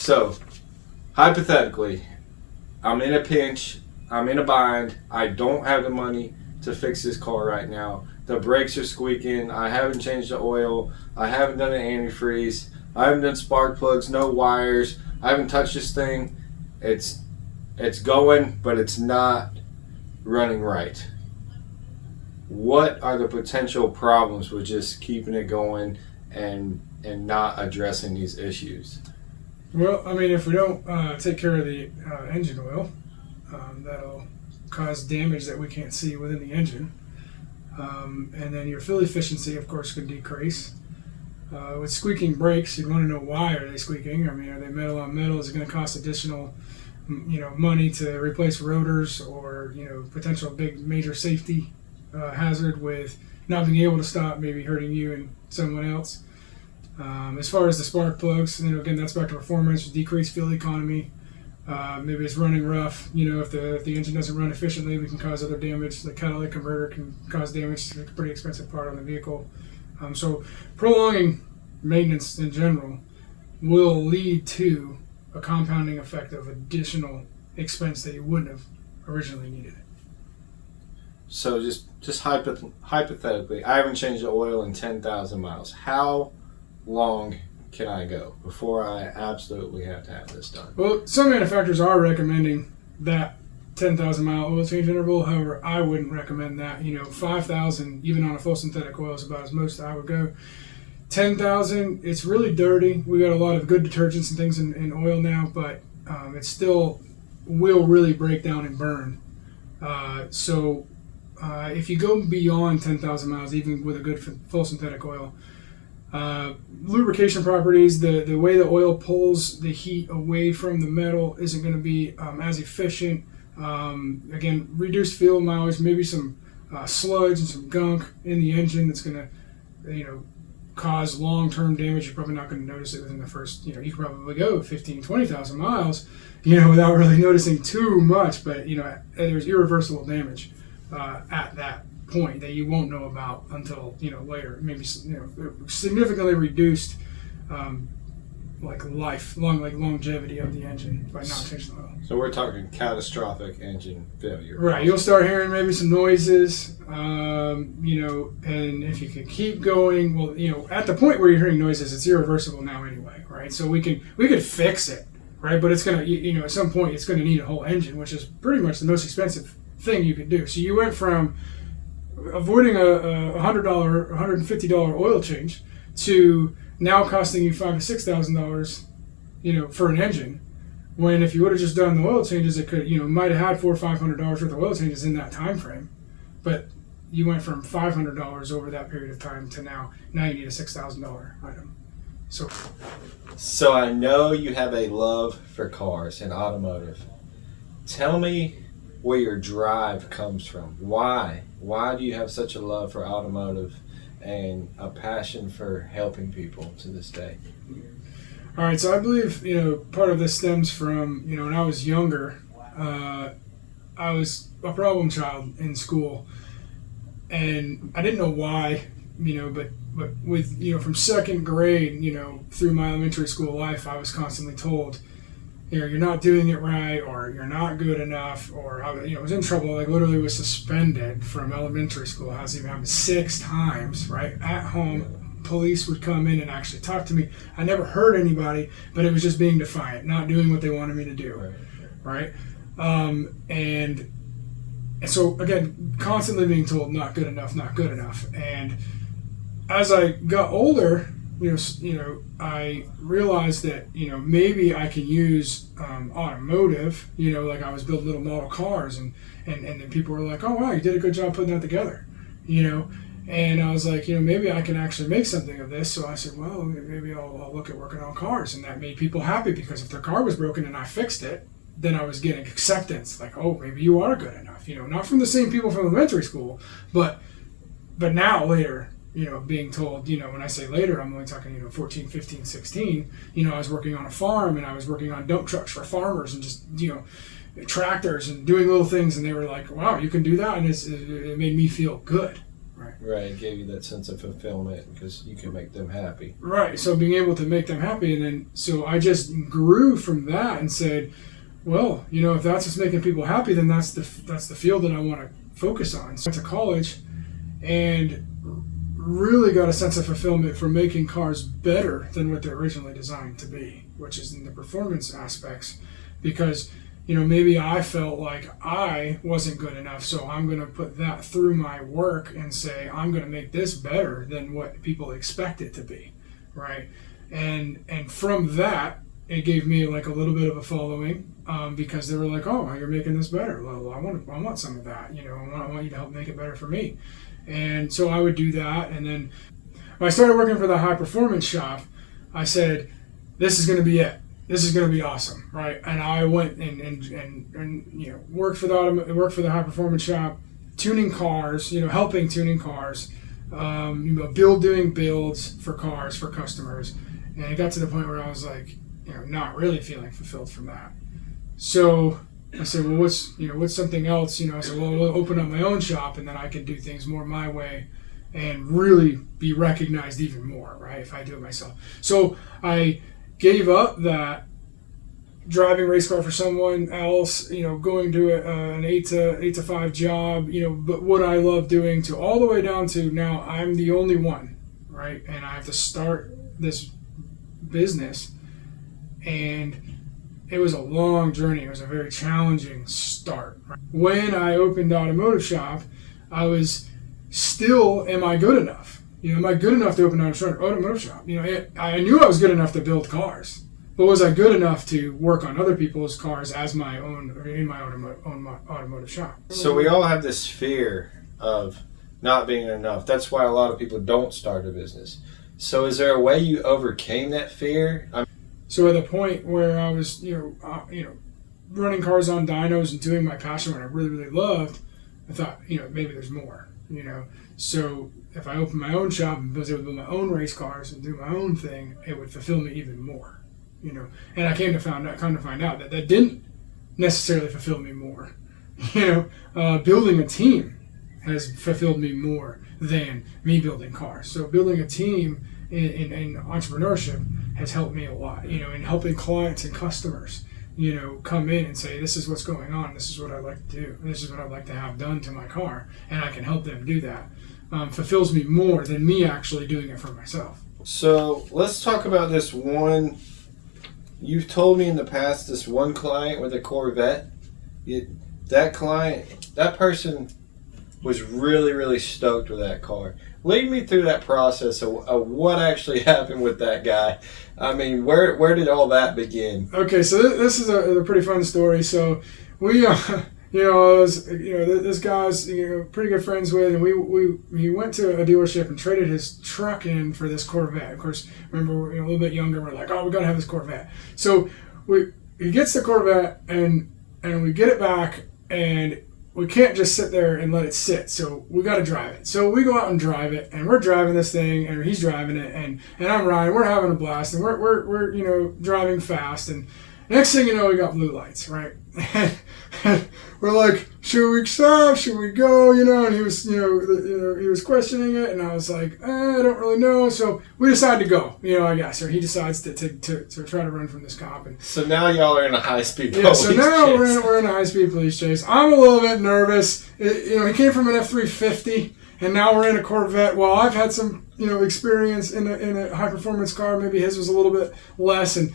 So, hypothetically, I'm in a pinch, I'm in a bind, I don't have the money to fix this car right now. The brakes are squeaking, I haven't changed the oil, I haven't done an antifreeze, I haven't done spark plugs, no wires, I haven't touched this thing. It's going, but it's not running right. What are the potential problems with just keeping it going and not addressing these issues? Well, I mean, if we don't take care of the engine oil, that'll cause damage that we can't see within the engine. And then your fuel efficiency, of course, could decrease. With squeaking brakes, you'd want to know why are they squeaking. I mean, are they metal on metal? Is it going to cost additional, money to replace rotors, or potential big major safety hazard with not being able to stop, maybe hurting you and someone else. As far as the spark plugs, again, that's back to performance, decreased fuel economy. Maybe it's running rough. If the engine doesn't run efficiently, we can cause other damage. The catalytic converter can cause damage. It's a pretty expensive part on the vehicle. So prolonging maintenance in general will lead to a compounding effect of additional expense that you wouldn't have originally needed. So just hypothetically, I haven't changed the oil in 10,000 miles. How long can I go before I absolutely have to have this done? Well, some manufacturers are recommending that 10,000 mile oil change interval. However, I wouldn't recommend that. 5,000, even on a full synthetic oil, is about as most I would go. 10,000, it's really dirty. We got a lot of good detergents and things in oil now, but it still will really break down and burn. So if you go beyond 10,000 miles, even with a good full synthetic oil, lubrication properties, the way the oil pulls the heat away from the metal isn't going to be as efficient. Again, reduced fuel mileage, maybe some sludge and some gunk in the engine that's going to, cause long-term damage. You're probably not going to notice it within the first, you can probably go 15, 20,000 miles, without really noticing too much, but, there's irreversible damage at that point that you won't know about until later. Maybe significantly reduced longevity of the engine by not changing the oil. So we're talking catastrophic engine failure. Right, you'll start hearing maybe some noises, and if you can keep going, well, at the point where you're hearing noises, it's irreversible now anyway, right? So we could fix it, right? But it's gonna, at some point it's gonna need a whole engine, which is pretty much the most expensive thing you could do. So you went from avoiding a $100, $150 oil change to now costing you $5,000 to $6,000, for an engine. When if you would have just done the oil changes, it could, might have had $400 or $500 worth of oil changes in that time frame, but you went from $500 over that period of time to now you need a $6,000 item. So I know you have a love for cars and automotive. Tell me where your drive comes from. Why do you have such a love for automotive and a passion for helping people to this day? All right, so I believe, part of this stems from, when I was younger, I was a problem child in school, and I didn't know why, but with, from second grade, through my elementary school life, I was constantly told, you're not doing it right, or you're not good enough, or I was in trouble. Like literally was suspended from elementary school. I was even happened 6 times, right? At home, police would come in and actually talk to me. I never hurt anybody, but it was just being defiant, not doing what they wanted me to do, right? And so again, constantly being told not good enough, not good enough. And as I got older, I realized that, maybe I can use automotive, like I was building little model cars, and then people were like, oh, wow, you did a good job putting that together, and I was like, maybe I can actually make something of this. So I said, well, maybe I'll look at working on cars. And that made people happy, because if their car was broken and I fixed it, then I was getting acceptance, like, oh, maybe you are good enough, not from the same people from elementary school, but now later, being told, when I say later, I'm only talking, 14, 15, 16, I was working on a farm, and I was working on dump trucks for farmers, and just, tractors, and doing little things, and they were like, wow, you can do that, and it made me feel good, right? Right, it gave you that sense of fulfillment because you can make them happy. Right. So being able to make them happy, and then so I just grew from that and said, well, if that's what's making people happy, then that's the field that I want to focus on. So I went to college, and really got a sense of fulfillment from making cars better than what they're originally designed to be, which is in the performance aspects, because maybe I felt like I wasn't good enough, so I'm going to put that through my work and say I'm going to make this better than what people expect it to be, right? And from that, it gave me like a little bit of a following, because they were like, oh, you're making this better. Well, I want some of that. I want you to help make it better for me. And so I would do that. And then when I started working for the high performance shop, I said, this is going to be it. This is going to be awesome, right? And I went and worked for the high performance shop, tuning cars, helping tuning cars, doing builds for cars for customers. And it got to the point where I was like, not really feeling fulfilled from that. So I said, well, what's something else? I said, well, we'll open up my own shop, and then I can do things more my way and really be recognized even more, right, if I do it myself. So I gave up that driving race car for someone else, going to an 8 to 5 job, but what I love doing, to all the way down to now I'm the only one, right? And I have to start this business, and it was a long journey. It was a very challenging start. When I opened the automotive shop, I was still, am I good enough? Am I good enough to open an automotive shop? I knew I was good enough to build cars, but was I good enough to work on other people's cars as my own, or in my own automotive shop? So we all have this fear of not being enough. That's why a lot of people don't start a business. So is there a way you overcame that fear? So at the point where I was, running cars on dynos and doing my passion, what I really, really loved, I thought, maybe there's more, So if I opened my own shop and was able to build my own race cars and do my own thing, it would fulfill me even more, And I come to find out that didn't necessarily fulfill me more. Building a team has fulfilled me more than me building cars. So building a team in entrepreneurship has helped me a lot, in helping clients and customers, come in and say, this is what's going on, this is what I'd like to do, this is what I'd like to have done to my car, and I can help them do that. Fulfills me more than me actually doing it for myself. So let's talk about this one. You've told me in the past this one client with a Corvette. That person was really, really stoked with that car. Lead me through that process of what actually happened with that guy. I mean, where did all that begin? Okay, so this is a pretty fun story. So we, this guy was, pretty good friends with, and he went to a dealership and traded his truck in for this Corvette. Of course, remember, we're a little bit younger. We're like, oh, we gotta have this Corvette. So he gets the Corvette, and we get it back, and we can't just sit there and let it sit, so we got to drive it. So we go out and drive it, and we're driving this thing, and he's driving it, and I'm riding. We're having a blast, and we're driving fast, and next thing you know, we got blue lights, right? And we're like, should we stop? Should we go? And he was, he was questioning it, and I was like, I don't really know. So we decided to go, I guess, or he decides to try to run from this cop. And so now y'all are in a high-speed police chase. So now chase. we're in a high-speed police chase. I'm a little bit nervous. He came from an F-350, and now we're in a Corvette. Well, I've had some, experience in a high-performance car. Maybe his was a little bit less. And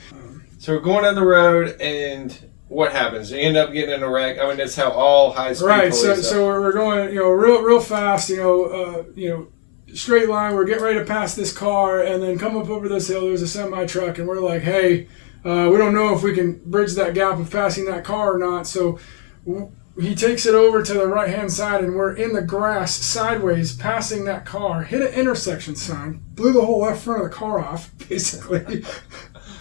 so we're going down the road, and what happens? You end up getting in a wreck. I mean, that's how all high-speed police are. So we're going, real fast, straight line. We're getting ready to pass this car, and then come up over this hill. There's a semi-truck, and we're like, hey, we don't know if we can bridge that gap of passing that car or not. So he takes it over to the right-hand side, and we're in the grass sideways passing that car, hit an intersection sign, blew the whole left front of the car off, basically.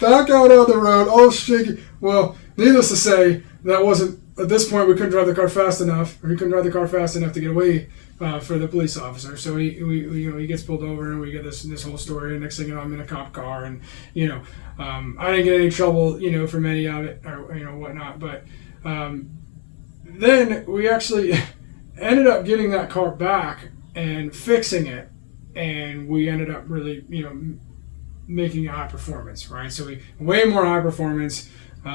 Back out on the road, all shaky. Well, needless to say, that wasn't, at this point, we couldn't drive the car fast enough, or he couldn't drive the car fast enough to get away for the police officer. So he gets pulled over, and we get this whole story, and next thing you know, I'm in a cop car, and, I didn't get any trouble, from any of it, or, whatnot, but then we actually ended up getting that car back, and fixing it, and we ended up really, making it high performance, right? So we way more high performance. We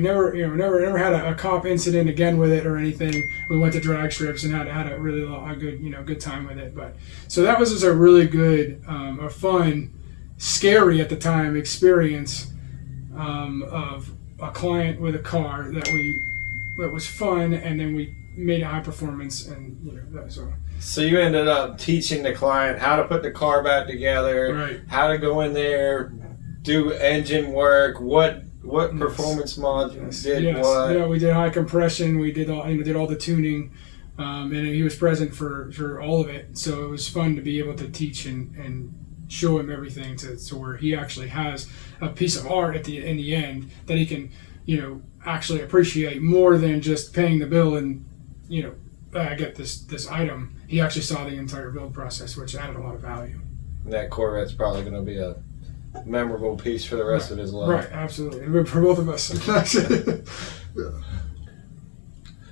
never had a cop incident again with it or anything. We went to drag strips and had a really good time with it. But so that was just a really good, a fun, scary at the time experience of a client with a car that was fun, and then we made it high performance, and that was all. So you ended up teaching the client how to put the car back together, Right. how to go in there, do engine work, what performance mod did what. Yeah, we did high compression. We did all the tuning, and he was present for all of it. So it was fun to be able to teach and show him everything to where he actually has a piece of art in the end that he can actually appreciate more than just paying the bill and I get this item. He actually saw the entire build process, which added a lot of value. And that Corvette's probably going to be a memorable piece for the rest of his life. Right, absolutely. For both of us.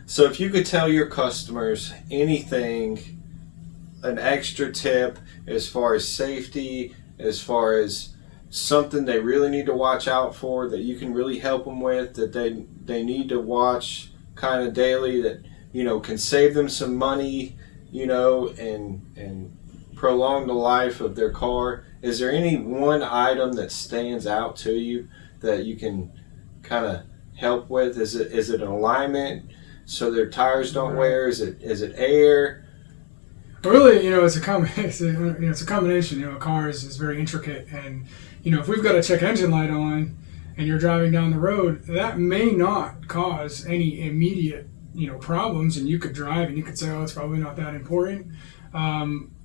So if you could tell your customers anything, an extra tip as far as safety, as far as something they really need to watch out for, that you can really help them with, that they need to watch kind of daily, that can save them some money, and prolong the life of their car. Is there any one item that stands out to you that you can kind of help with? Is it an alignment so their tires don't wear? Is it air? Really, it's a combination. A car is very intricate, and if we've got a check engine light on and you're driving down the road, that may not cause any immediate problems, and you could drive and you could say, oh, it's probably not that important.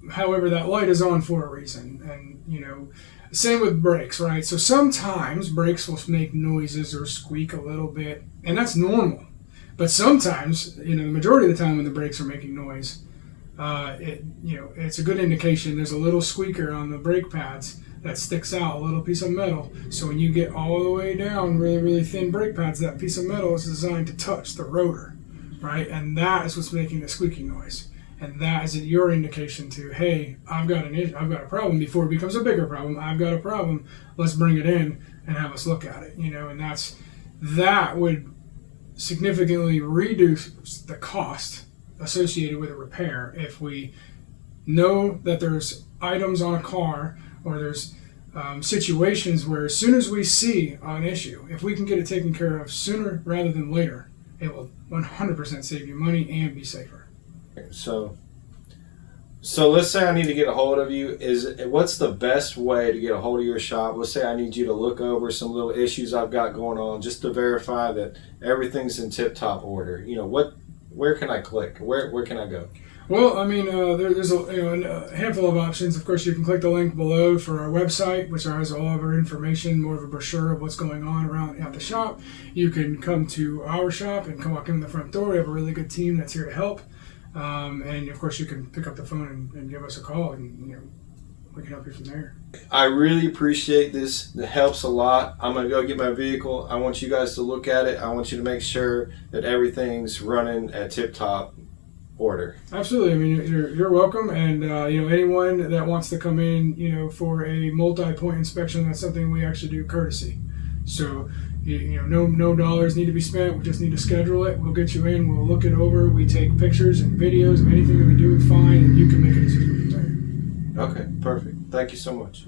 However, that light is on for a reason, and same with brakes, right? So sometimes brakes will make noises or squeak a little bit, and that's normal. But sometimes, the majority of the time when the brakes are making noise, it's a good indication. There's a little squeaker on the brake pads that sticks out, a little piece of metal. So when you get all the way down, really, really thin brake pads, that piece of metal is designed to touch the rotor, right? And that is what's making the squeaking noise. And that is your indication to, hey, I've got a problem before it becomes a bigger problem. I've got a problem. Let's bring it in and have us look at it. And that would significantly reduce the cost associated with a repair if we know that there's items on a car, or there's situations where as soon as we see an issue, if we can get it taken care of sooner rather than later, it will 100% save you money and be safer. So let's say I need to get a hold of you. What's the best way to get a hold of your shop? Let's say I need you to look over some little issues I've got going on, just to verify that everything's in tip-top order. Where can I click? Where can I go? Well, there's a handful of options. Of course, you can click the link below for our website, which has all of our information, more of a brochure of what's going on around at the shop. You can come to our shop and come walk in the front door. We have a really good team that's here to help. And of course, you can pick up the phone and give us a call, and we can help you from there. I really appreciate this. It helps a lot. I'm gonna go get my vehicle. I want you guys to look at it. I want you to make sure that everything's running at tip-top order. Absolutely. You're welcome, and anyone that wants to come in, for a multi-point inspection, that's something we actually do courtesy. So. No dollars need to be spent. We just need to schedule it. We'll get you in. We'll look it over. We take pictures and videos of anything that we do, fine, and you can make a decision from there. Okay, perfect. Thank you so much.